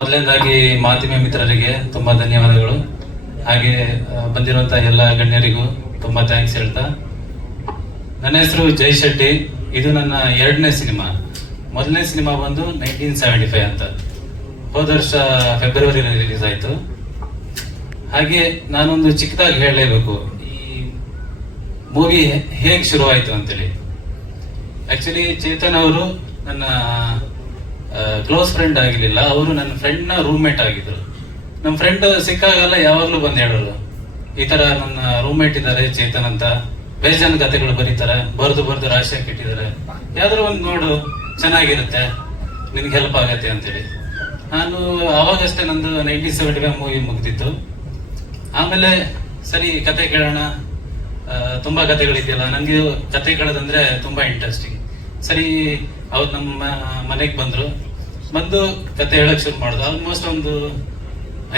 ಮೊದಲನೇದಾಗಿ ಮಾಧ್ಯಮ ಮಿತ್ರರಿಗೆ ತುಂಬ ಧನ್ಯವಾದಗಳು. ಹಾಗೆ ಬಂದಿರುವಂಥ ಎಲ್ಲ ಗಣ್ಯರಿಗೂ ತುಂಬ ಥ್ಯಾಂಕ್ಸ್ ಹೇಳ್ತಾ. ನನ್ನ ಹೆಸರು ಜೈ ಶೆಟ್ಟಿ. ಇದು ನನ್ನ ಎರಡನೇ ಸಿನಿಮಾ. ಮೊದಲನೇ ಸಿನಿಮಾ ಬಂದು ನೈನ್ಟೀನ್ ಸೆವೆಂಟಿ ಫೈವ್ ಅಂತ. ಹೋದ ವರ್ಷ ಫೆಬ್ರವರಿ ರಿಲೀಸ್ ಆಯ್ತು. ಹಾಗೆ ನಾನೊಂದು ಚಿಕ್ಕದಾಗಿ ಹೇಳಲೇಬೇಕು. ಈ ಮೂವಿ ಹೇಗೆ ಶುರುವಾಯಿತು ಅಂತೇಳಿ. ಆ್ಯಕ್ಚುಲಿ ಚೇತನ್ ಅವರು ನನ್ನ ಕ್ಲೋಸ್ ಫ್ರೆಂಡ್ ಆಗಿರಲಿಲ್ಲ. ಅವರು ನನ್ನ ಫ್ರೆಂಡ್ನ ರೂಮ್ಮೇಟ್ ಆಗಿದ್ರು. ನಮ್ಮ ಫ್ರೆಂಡ್ ಸಿಕ್ಕಾಗಲ್ಲ, ಯಾವಾಗಲೂ ಬಂದು ಹೇಳೋರು. ಈ ತರ ನನ್ನ ರೂಮ್ಮೇಟ್ ಇದ್ದಾರೆ, ಚೇತನ್ ಅಂತ. ಬೇಜಾನ್ ಕಥೆಗಳು ಬರೀತಾರೆ. ಬರೆದು ಬರ್ದು ರಾಶಿ ಇಟ್ಟಿದ್ದಾರೆ ಯಾವ್ದಾದ್ರು ಒಂದು ನೋಡು, ಚೆನ್ನಾಗಿರುತ್ತೆ. ನಿನ್ಗೆ ಹೆಲ್ಪ್ ಆಗತ್ತೆ ಅಂತೇಳಿ. ನಾನು ಅವಾಗಷ್ಟೇ ನಂದು ನೈನ್ಟೀನ್ ಸೆವೆಂಟಿ ಫೈವ್ ಮೂವಿ ಮುಗ್ದಿತ್ತು. ಆಮೇಲೆ, ಸರಿ, ಕತೆ ಕೇಳೋಣ. ತುಂಬಾ ಕತೆಗಳಿದೆಯಲ್ಲ ನನಗೆ ಕತೆ ಕೇಳೋದಂದ್ರೆ ತುಂಬಾ ಇಂಟ್ರೆಸ್ಟಿಂಗ್ ಸರಿ ಅವ್ರು ನಮ್ಮ ಮನೆಗೆ ಬಂದರು. ಬಂದು ಕತೆ ಹೇಳಕ್ ಶುರು ಮಾಡಿದ್ರು. ಆಲ್ಮೋಸ್ಟ್ ಒಂದು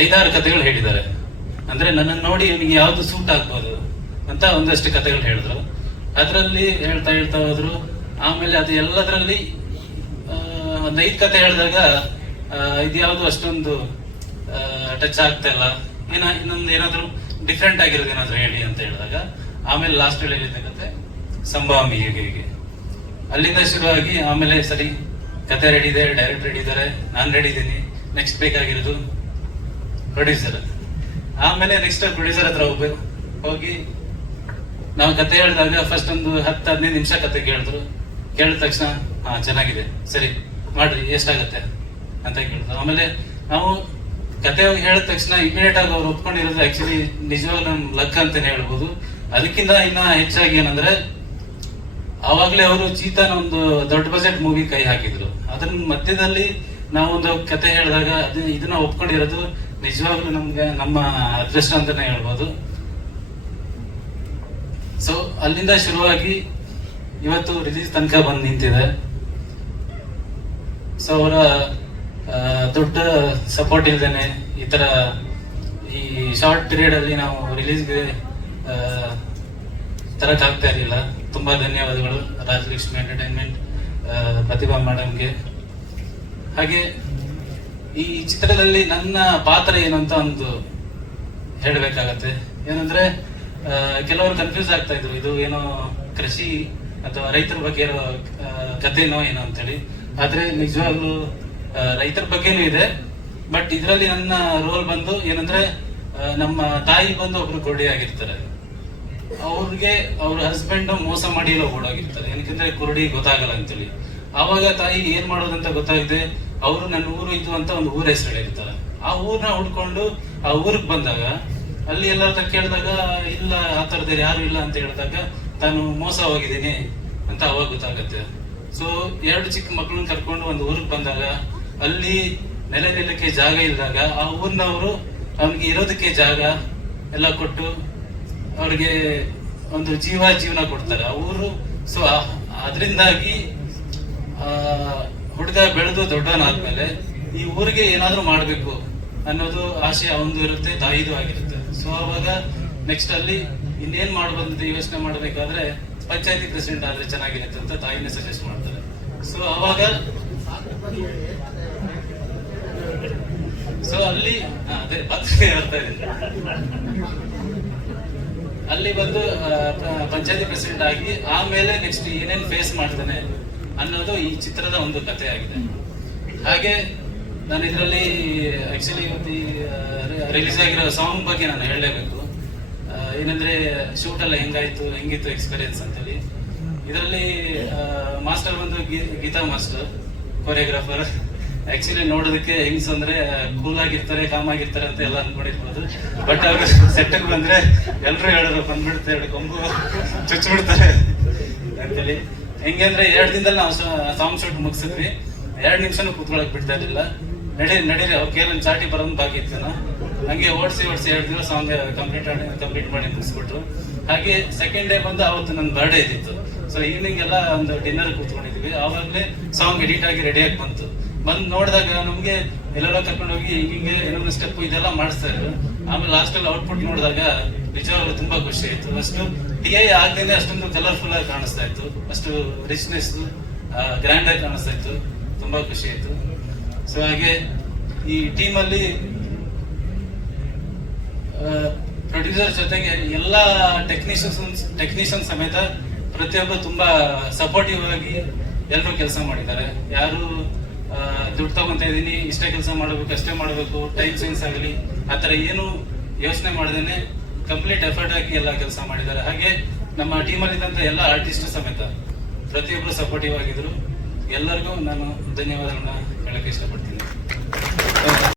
ಐದಾರು ಕತೆಗಳು ಹೇಳಿದ್ದಾರೆ. ಅಂದ್ರೆ ನನ್ನನ್ನು ನೋಡಿ ಇವನಿಗೆ ಯಾವ್ದು ಸೂಟ್ ಆಗ್ಬೋದು ಅಂತ ಒಂದಷ್ಟು ಕತೆಗಳು ಹೇಳಿದ್ರು. ಅದರಲ್ಲಿ ಹೇಳ್ತಾ ಹೇಳ್ತಾ ಹೋದ್ರು. ಆಮೇಲೆ ಅದು ಎಲ್ಲದರಲ್ಲಿ ಒಂದು ಐದು ಕತೆ ಹೇಳಿದಾಗ ಇದು ಯಾವುದು ಅಷ್ಟೊಂದು ಟಚ್ ಆಗ್ತಾ ಇಲ್ಲ. ಏನ ಇನ್ನೊಂದು ಏನಾದ್ರು ಡಿಫ್ರೆಂಟ್ ಆಗಿರೋದು ಏನಾದ್ರು ಹೇಳಿ ಅಂತ ಹೇಳಿದಾಗ, ಆಮೇಲೆ ಲಾಸ್ಟ್ ಹೇಳಿದ ಕತೆ ಹೀಗೆ ಹೀಗೆ. ಅಲ್ಲಿಂದ ಶುರುವಾಗಿ ಆಮೇಲೆ ಸರಿ, ಕತೆ ರೆಡಿ ಇದೆ ಡೈರೆಕ್ಟ್ ರೆಡಿ ಇದ್ದಾರೆ, ನಾನು ರೆಡಿ ಇದ್ದೀನಿ. ನೆಕ್ಸ್ಟ್ ಬೇಕಾಗಿರೋದು ಪ್ರೊಡ್ಯೂಸರ್ ಆಮೇಲೆ ನೆಕ್ಸ್ಟ್ ಪ್ರೊಡ್ಯೂಸರ್ ಹತ್ರ ಹೋಗ್ಬೇಕು. ಹೋಗಿ ನಾವು ಕತೆ ಹೇಳಿದಾಗ ಫಸ್ಟ್ ಒಂದು ಹತ್ತು, ಹದಿನೈದು ನಿಮಿಷ ಕತೆ ಕೇಳಿದ್ರು. ಕೇಳಿದ ತಕ್ಷಣ, ಹಾ, ಚೆನ್ನಾಗಿದೆ. ಸರಿ, ಮಾಡ್ರಿ, ಎಷ್ಟಾಗತ್ತೆ? ಅಂತ ಕೇಳಿದ್ರು. ಆಮೇಲೆ ನಾವು ಕತೆ ಹೇಳಿದ ತಕ್ಷಣ ಇಮಿಡಿಯೇಟ್ ಆಗಿ ಅವ್ರು ಒಪ್ಕೊಂಡಿರೋದು ಆಕ್ಚುಲಿ ನಿಜವಾಗ್ಲೂ ನಮ್ಮ ಲಕ್ ಅಂತಾನೆ ಹೇಳ್ಬೋದು. ಅದಕ್ಕಿಂತ ಇನ್ನ ಹೆಚ್ಚಾಗಿ ಏನಂದ್ರೆ ಅವಾಗ್ಲೇ ಅವರು ಚೀತಾನ ಒಂದು ದೊಡ್ಡ ಬಜೆಟ್ ಮೂವಿ ಕೈ ಹಾಕಿದ್ರು. ಅದ್ರ ಮಧ್ಯದಲ್ಲಿ ನಾವೊಂದು ಕತೆ ಹೇಳಿದಾಗ ಅದು ಇದನ್ನ ಒಪ್ಕೊಂಡಿರೋದು ನಿಜವಾಗ್ಲೂ ನಮ್ಗೆ ನಮ್ಮ ಅದೃಷ್ಟ ಅಂತಾನೆ ಹೇಳ್ಬೋದು. ಸೊ ಅಲ್ಲಿಂದ ಶುರುವಾಗಿ ಇವತ್ತು ರಿಲೀಸ್ ತನಕ ಬಂದು ನಿಂತಿದೆ. ಸೊ ಅವರ ದೊಡ್ಡ ಸಪೋರ್ಟ್ ಇಲ್ದೇನೆ ಈ ತರ ಈ ಶಾರ್ಟ್ ಪೀರಿಯಡ್ ಅಲ್ಲಿ ನಾವು ರಿಲೀಸ್ಗೆ ತರಕ್ ಆಗ್ತಾ ಇರಲಿಲ್ಲ. ತುಂಬಾ ಧನ್ಯವಾದಗಳು, ರಾಜಲಕ್ಷ್ಮಿ ಎಂಟರ್ಟೈನ್ಮೆಂಟ್ ಪ್ರತಿಭಾ ಮೇಡಮ್ಗೆ. ಹಾಗೆ, ಈ ಚಿತ್ರದಲ್ಲಿ ನನ್ನ ಪಾತ್ರ ಏನಂತ ಒಂದು ಹೇಳಬೇಕಾಗತ್ತೆ. ಏನಂದ್ರೆ ಕೆಲವರು ಕನ್ಫ್ಯೂಸ್ ಆಗ್ತಾ ಇದ್ರು, ಇದು ಏನೋ ಕೃಷಿ ಅಥವಾ ರೈತರ ಬಗ್ಗೆ ಇರೋ ಕಥೆನೋ ಏನೋ ಅಂತೇಳಿ. ಆದ್ರೆ ನಿಜವಾಗ್ಲೂ ರೈತರ ಬಗ್ಗೆನೂ ಇದೆ. ಬಟ್ ಇದರಲ್ಲಿ ನನ್ನ ರೋಲ್ ಬಂದು ಏನಂದ್ರೆ ನಮ್ಮ ತಾಯಿ ಬಂದು ಒಬ್ರು ಕೊಡಿ ಆಗಿರ್ತಾರೆ. ಅವ್ರಿಗೆ ಅವ್ರ ಹಸ್ಬೆಂಡ್ ಮೋಸ ಮಾಡಿ ಓಡಾಗಿರ್ತಾರೆ ಏನಕ್ಕೆಂದ್ರೆ ಏನಕ್ಕೆ ಕುರುಡಿ ಗೊತ್ತಾಗಲ್ಲ ಅಂತೇಳಿ. ಆವಾಗ ತಾಯಿ ಏನ್ ಮಾಡೋದಂತ ಗೊತ್ತಾಗಿದೆ ಅವರು ನನ್ನ ಊರು ಇದು ಅಂತ ಒಂದು ಊರ ಹೆಸರು ಹೇಳಿರ್ತಾರೆ ಆ ಊರ್ನ ಹುಡ್ಕೊಂಡು ಆ ಊರಿಗೆ ಬಂದಾಗ ಅಲ್ಲಿ ಎಲ್ಲರ ಕೇಳಿದಾಗ, ಇಲ್ಲ, ಆ ತರದೇ ಯಾರು ಇಲ್ಲ ಅಂತ ಹೇಳಿದಾಗ, ತಾನು ಮೋಸ ಹೋಗಿದ್ದೀನಿ ಅಂತ ಅವಾಗ ಗೊತ್ತಾಗತ್ತೆ. ಸೊ ಎರಡು ಚಿಕ್ಕ ಮಕ್ಕಳನ್ನ ಕರ್ಕೊಂಡು ಒಂದು ಊರಿಗೆ ಬಂದಾಗ, ಅಲ್ಲಿ ನೆಲೆ ನಿಲ್ಲಕ್ಕೆ ಜಾಗ ಇಲ್ದಾಗ ಆ ಊರಿನವರು ಅವ್ನಿಗೆ ಇರೋದಕ್ಕೆ ಜಾಗ ಎಲ್ಲ ಕೊಟ್ಟು ಅವ್ರಿಗೆ ಒಂದು ಜೀವ ಜೀವನ ಕೊಡ್ತಾರೆ. ಅವರು ಸೊ ಅದರಿಂದಾಗಿ ಹುಡುಗ ಬೆಳೆದು ದೊಡ್ಡವನಾದ್ಮೇಲೆ ಈ ಊರಿಗೆ ಏನಾದ್ರೂ ಮಾಡಬೇಕು ಅನ್ನೋದು ಆಸೆ ಅವಂದು ಇರುತ್ತೆ, ತಾಯಿದು ಆಗಿರುತ್ತೆ. ಸೊ ಅವಾಗ ನೆಕ್ಸ್ಟ್ ಅಲ್ಲಿ ಇನ್ನೇನ್ ಮಾಡ್ಬಂತ ಯೋಚನೆ ಮಾಡಬೇಕಾದ್ರೆ ಪಂಚಾಯತಿ ಪ್ರೆಸಿಡೆಂಟ್ ಆದ್ರೆ ಚೆನ್ನಾಗಿರುತ್ತೆ ಅಂತ ತಾಯಿನೇ ಸಜೆಸ್ಟ್ ಮಾಡ್ತಾರೆ. ಸೊ ಅವಾಗ ಸೊ, ಅಲ್ಲಿ ಅದೇ ಹೇಳ್ತಾ ಇದ್ದೀನಿ. ಅಲ್ಲಿ ಬಂದು ಪಂಚಾಯತಿ ಪ್ರೆಸಿಡೆಂಟ್ ಆಗಿ ಆಮೇಲೆ ನೆಕ್ಸ್ಟ್ ಏನೇನ್ ಫೇಸ್ ಮಾಡ್ತಾನೆ ಅನ್ನೋದು ಈ ಚಿತ್ರದ ಒಂದು ಕಥೆ ಆಗಿದೆ ಹಾಗೆ ನಾನು ಇದರಲ್ಲಿ ಆಕ್ಚುಲಿ ಇವತ್ತು ರಿಲೀಸ್ ಆಗಿರೋ ಸಾಂಗ್ ಬಗ್ಗೆ ನಾನು ಹೇಳಲೇಬೇಕು. ಏನಂದ್ರೆ ಶೂಟ್ ಎಲ್ಲ ಹೆಂಗಾಯ್ತು, ಹೆಂಗಿತ್ತು ಎಕ್ಸ್ಪೀರಿಯನ್ಸ್ ಅಂತೇಳಿ. ಇದರಲ್ಲಿ ಮಾಸ್ಟರ್ ಬಂದು ಗೀತಾ ಮಾಸ್ಟರ್ ಕೊರಿಯೋಗ್ರಾಫರ್ ಆಕ್ಚುಲಿ ನೋಡೋದಕ್ಕೆ ಹೆಂಗ್ಸ್ ಅಂದ್ರೆ ಕೂಲ್ ಆಗಿರ್ತಾರೆ ಕಾಮ್ ಆಗಿರ್ತಾರೆ ಅಂತ ಎಲ್ಲ ಅನ್ಕೊಂಡಿರ್ಬೋದು. ಬಟ್ ಅವ್ರು ಸೆಟ್ಗೆ ಬಂದ್ರೆ ಎಲ್ಲರೂ ಹೇಳಿದ್ರು ಬಂದ್ಬಿಡುತ್ತೆ, ಎರಡು ಕೊಂಬು ಚುಚ್ಚಿಬಿಡ್ತಾರೆ ಅಂತೇಳಿ. ಹೆಂಗೆ ಅಂದ್ರೆ ಎರಡು ದಿನದಲ್ಲಿ ನಾವು ಸಾಂಗ್ ಶೂಟ್ ಮುಗಿಸಿದ್ವಿ. ಎರಡು ನಿಮಿಷನೂ ಕೂತ್ಕೊಳಕ್ ಬಿಡ್ತಾ ಇರಲಿಲ್ಲ. ನಡಿ, ನಡೀರಿ ಅವ್ರಿಗೆ ಕೇಳನ್ ಚಾಟಿ ಬರೋದು ಬಾಕಿ ಇತ್ತು ಹಂಗೆ ಓಡಿಸಿ ಓಡಿಸಿ ಎರಡು ದಿನ ಸಾಂಗ್ ಕಂಪ್ಲೀಟ್ ಮಾಡಿ ಕಂಪ್ಲೀಟ್ ಮಾಡಿ ಮುಗಿಸ್ಬಿಟ್ರು. ಹಾಗೆ ಸೆಕೆಂಡ್ ಡೇ ಬಂದು ಅವತ್ತು ನನ್ನ ಬರ್ಡೇ ಇದ್ದಿತ್ತು. ಸೊ ಈವ್ನಿಂಗ್ ಎಲ್ಲ ಒಂದು ಡಿನ್ನರ್ ಕೂತ್ಕೊಂಡಿದ್ವಿ. ಆವಾಗಲೇ ಸಾಂಗ್ ಎಡಿಟ್ ಆಗಿ ರೆಡಿ ಆಗಿ ಬಂತು. ಬಂದ್ ನೋಡಿದಾಗ ನಮ್ಗೆ ಎಲ್ಲೆಲ್ಲ ಕರ್ಕೊಂಡು ಹೋಗಿ ಹಿಂಗೆ ಏನೋ ಸ್ಟೆಪ್ ಇದೆಲ್ಲ ಮಾಡಿಸ್ತಾರೆ. ಆಮೇಲೆ ಲಾಸ್ಟಲ್ಲಿ ಔಟ್ಪುಟ್ ನೋಡಿದಾಗ ನಿಜವಾಗ್ಲೂ ತುಂಬಾ ಖುಷಿ ಆಯ್ತು. ಅಷ್ಟು ಟಿ ಐ ಆಗ್ದೇನೆ ಅಷ್ಟೊಂದು ಕಲರ್ಫುಲ್ ಆಗಿ ಕಾಣಿಸ್ತಾ ಇತ್ತು. ಅಷ್ಟು ರಿಚ್ನೆಸ್ ಗ್ರ್ಯಾಂಡ್ ಆಗಿ ಕಾಣಿಸ್ತಾ ಇತ್ತು. ತುಂಬಾ ಖುಷಿ ಆಯ್ತು. ಸೊ ಹಾಗೆ ಈ ಟೀಮಲ್ಲಿ ಪ್ರೊಡ್ಯೂಸರ್ ಜೊತೆಗೆ ಎಲ್ಲ ಟೆಕ್ನಿಷಿಯನ್ಸ್ ಟೆಕ್ನಿಷಿಯನ್ ಸಮೇತ ಪ್ರತಿಯೊಬ್ಬರು ತುಂಬಾ ಸಪೋರ್ಟಿವ್ ಆಗಿ ಎಲ್ಲರೂ ಕೆಲಸ ಮಾಡಿದ್ದಾರೆ. ಯಾರು ದುಡ್ಡು ತಗೊಂತ ಇದ್ದೀನಿ, ಇಷ್ಟೇ ಕೆಲಸ ಮಾಡಬೇಕು, ಅಷ್ಟೇ ಮಾಡಬೇಕು ಟೈಮ್ ಸೆನ್ಸ್ ಆಗಲಿ, ಆ ಥರ ಏನು ಯೋಚನೆ ಮಾಡ್ದೇನೆ ಕಂಪ್ಲೀಟ್ ಎಫರ್ಟ್ ಹಾಕಿ ಎಲ್ಲ ಕೆಲಸ ಮಾಡಿದ್ದಾರೆ. ಹಾಗೆ ನಮ್ಮ ಟೀಮಲ್ಲಿ ಇದ್ದಂಥ ಎಲ್ಲ ಆರ್ಟಿಸ್ಟ್ ಸಮೇತ ಪ್ರತಿಯೊಬ್ಬರು ಸಪೋರ್ಟಿವ್ ಆಗಿದ್ರು. ಎಲ್ಲರಿಗೂ ನಾನು ಧನ್ಯವಾದಗಳನ್ನ ಹೇಳಕ್ಕೆ ಇಷ್ಟಪಡ್ತೀನಿ.